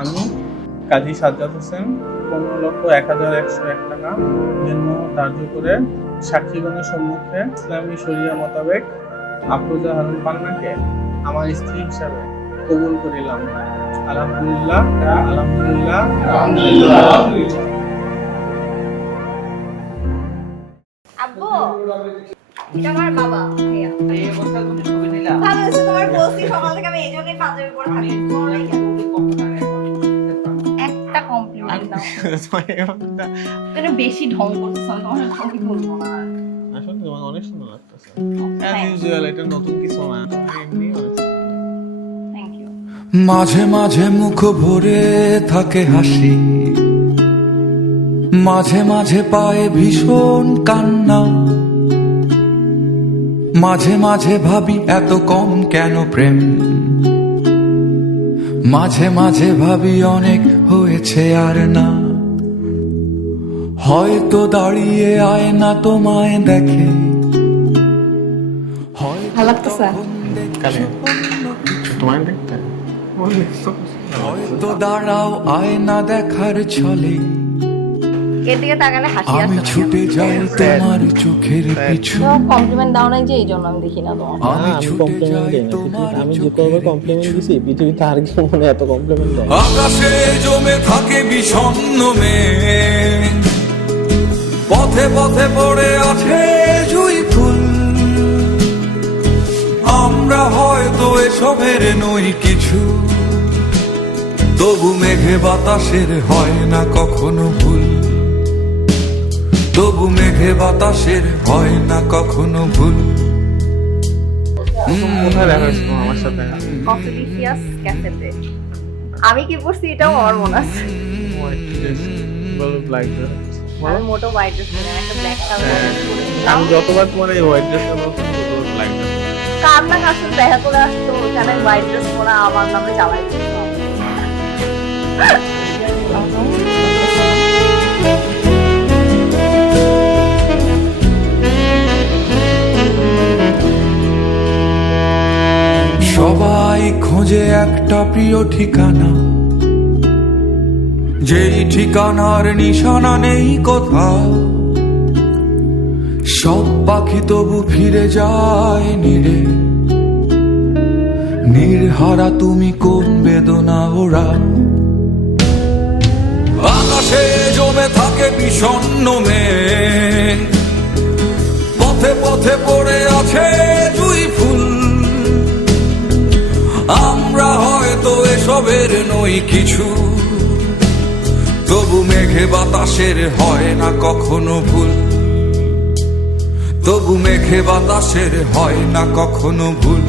আমি কাজী সাজ্জাদ হোসেন 15,01,101 টাকা জন্য ধার্য করে সাক্ষীগণের সম্মুখে ইসলামী শরিয়া মোতাবেক আফরোজা হারুন পান্নাকে আমার স্ত্রী হিসাবে কবুল করিলাম। আলহামদুলিল্লাহ, আলহামদুলিল্লাহ, আলহামদুলিল্লাহ। আব্বু, এটা আমার বাবা ভাইয়া। এই অবস্থা তুমি ছবি নিলা? ভালো আছে, তোমার বলছি সকাল থেকে আমি এইজন্যই পাঞ্জাবি পরে থাকি। একটা কমপ্লিমেন্ট দাও। তুমি বেশি ঢং করতেছ, তোমার কি বলবো না। আসলে তোমার অনেক সুন্দর লাগতেছে। অ্যাজ ইউজুয়াল, এটা নতুন কিছু না, এমনি অনেক থ্যাংক ইউ। মাঝে মাঝে মুখ ভরে থাকে হাসি, মাঝে মাঝে পায়ে ভীষণ কান্না, মাঝে মাঝে ভাবি এত কম কেন প্রেম, মাঝে মাঝে ভাবি অনেক হয়েছে আর না। হয়তো দাঁড়িয়ে আয়না তোমায় দেখে, ভালো লাগতেছে? কালে তোমার দেখতে হয়তো দাঁড়াও আয়না দেখার ছলে, এর দিকে তাকালে হাসি আসে। আমি ছুটে যাই তোমার চোখের পিছু, কমপ্লিমেন্ট দাও নাই যে এই জন্য আমি দেখি না তোমার। আমি ছুটে কমপ্লিমেন্ট যাই দিই না, তোমার আমি যে কবে কমপ্লিমেন্ট দিছি পৃথিবীতে আর কেউ মনে এত কমপ্লিমেন্ট দেয়। আকাশে জমে থাকে বিষণ্ণ মেঘ, পথে পথে পড়ে আছে জুঁই ফুল, আমরা হয়তো এসবের নই কিছু, তবু মেঘে বাতাসের হয় না কখনো ভুল, তবু মেঘে বাতাসের হয় না কখনো ভুল। কোথায় দেখা হয়েছিল আমার সাথে? কফিলিশিয়াস ক্যাফেতে। আমি কি পড়ছি এটাও আমার মনে আছে। আমি মোটো হোয়াইট ড্রেস পরে একটা ব্ল্যাক কালার আমি যতবার তোমার এই হোয়াইট ড্রেসটা বলছি ততবার লাগবে। কার না কার সাথে দেখা করে আসতো, কেন হোয়াইট ড্রেস পরা আমার নামে চালাই দিত। সবাই খোঁজে একটা প্রিয় ঠিকানা, যেই ঠিকানার নিশানা নেই কোথাও, সব পাখি তবু ফিরে যায় নিরে, নির্হারা তুমি কোন বেদনা ওরা। আকাশে জমে থাকে বিষণ্ণ মেঘ, পথে পথে পড়ে আছে জুঁই ফুল, আমরা হয়তো এসবের নই কিছু, তবু মেঘে বাতাসের হয় না কখনো ভুল, তবু মেঘে বাতাসের হয় না কখনো ভুল।